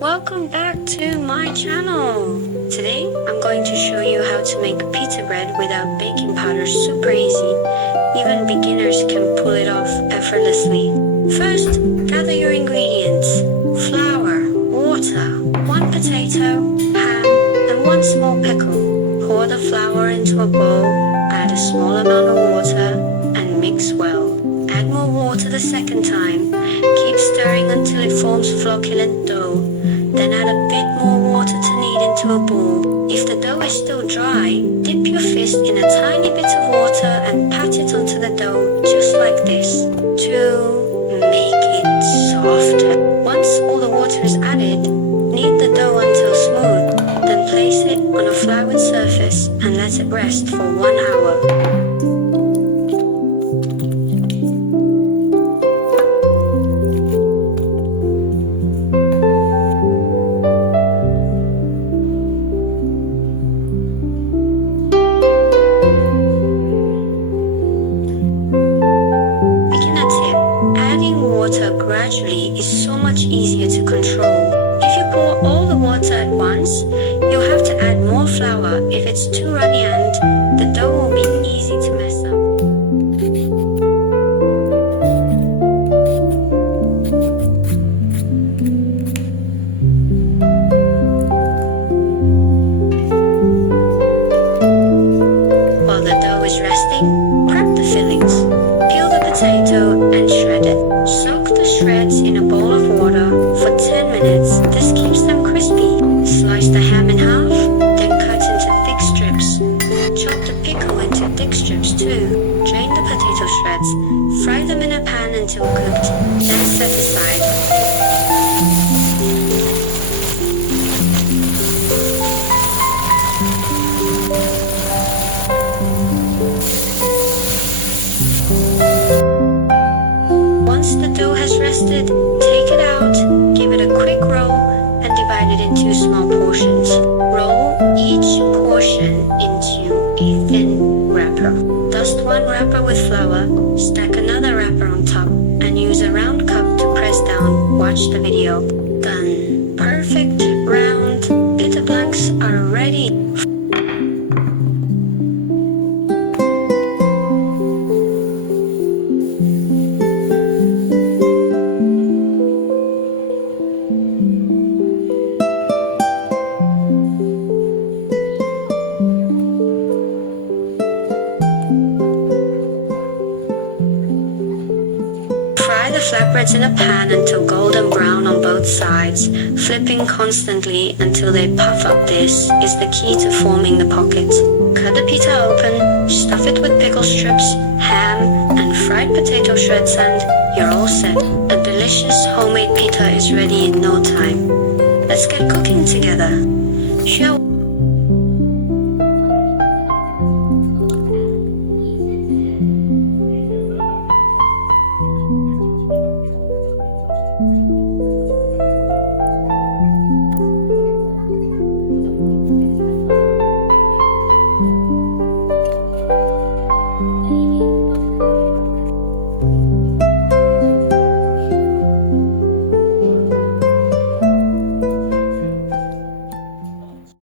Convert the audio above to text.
Welcome back to my channel. Today I'm going to show you how to make pita bread without baking powder. Super easy. Even beginners can pull it off effortlessly. First, gather your ingredients. Flour, water, 1 potato, ham, and 1 small pickle. Pour the flour into a bowl, add a small amount of water, and mix well. Add more water the second time. Keep stirring until it forms flocculent dough. Then add a bit more water to knead into a ball. If the dough is still dry, dip your fist in a tiny bit of water and pat it onto the dough just like this to make it softer. Once all the water is added, knead the dough until smooth. Then place it on a floured surface and let it rest for 1 hour. Gradually is so much easier to control. If you pour all the water at once, you'll have to add more flour if it's too runny, and the dough will be easy to mess up. While the dough is resting, prep the fillings. Peel the potato and shred it. Soak the shreds in a bowl of water for 10 minutes. This keeps them crispy. Slice the ham in half, then cut into thick strips. Chop the pickle into thick strips too. Drain the potato shreds. Fry them in a pan until cooked, then set aside. Once the dough has rested, take it out, give it a quick roll, and divide it into small portions. Roll each portion into a thin wrapper. Dust 1 wrapper with flour, stack another wrapper on top, and use a round cup to press down. Watch the video. Done. Perfect round pita blanks are ready. Fry the flatbreads in a pan until golden brown on both sides, flipping constantly until they puff up. This is the key to forming the pocket. Cut the pita open, stuff it with pickle strips, ham, and fried potato shreds, and you're all set. A delicious homemade pita is ready in no time. Let's get cooking together, shall we?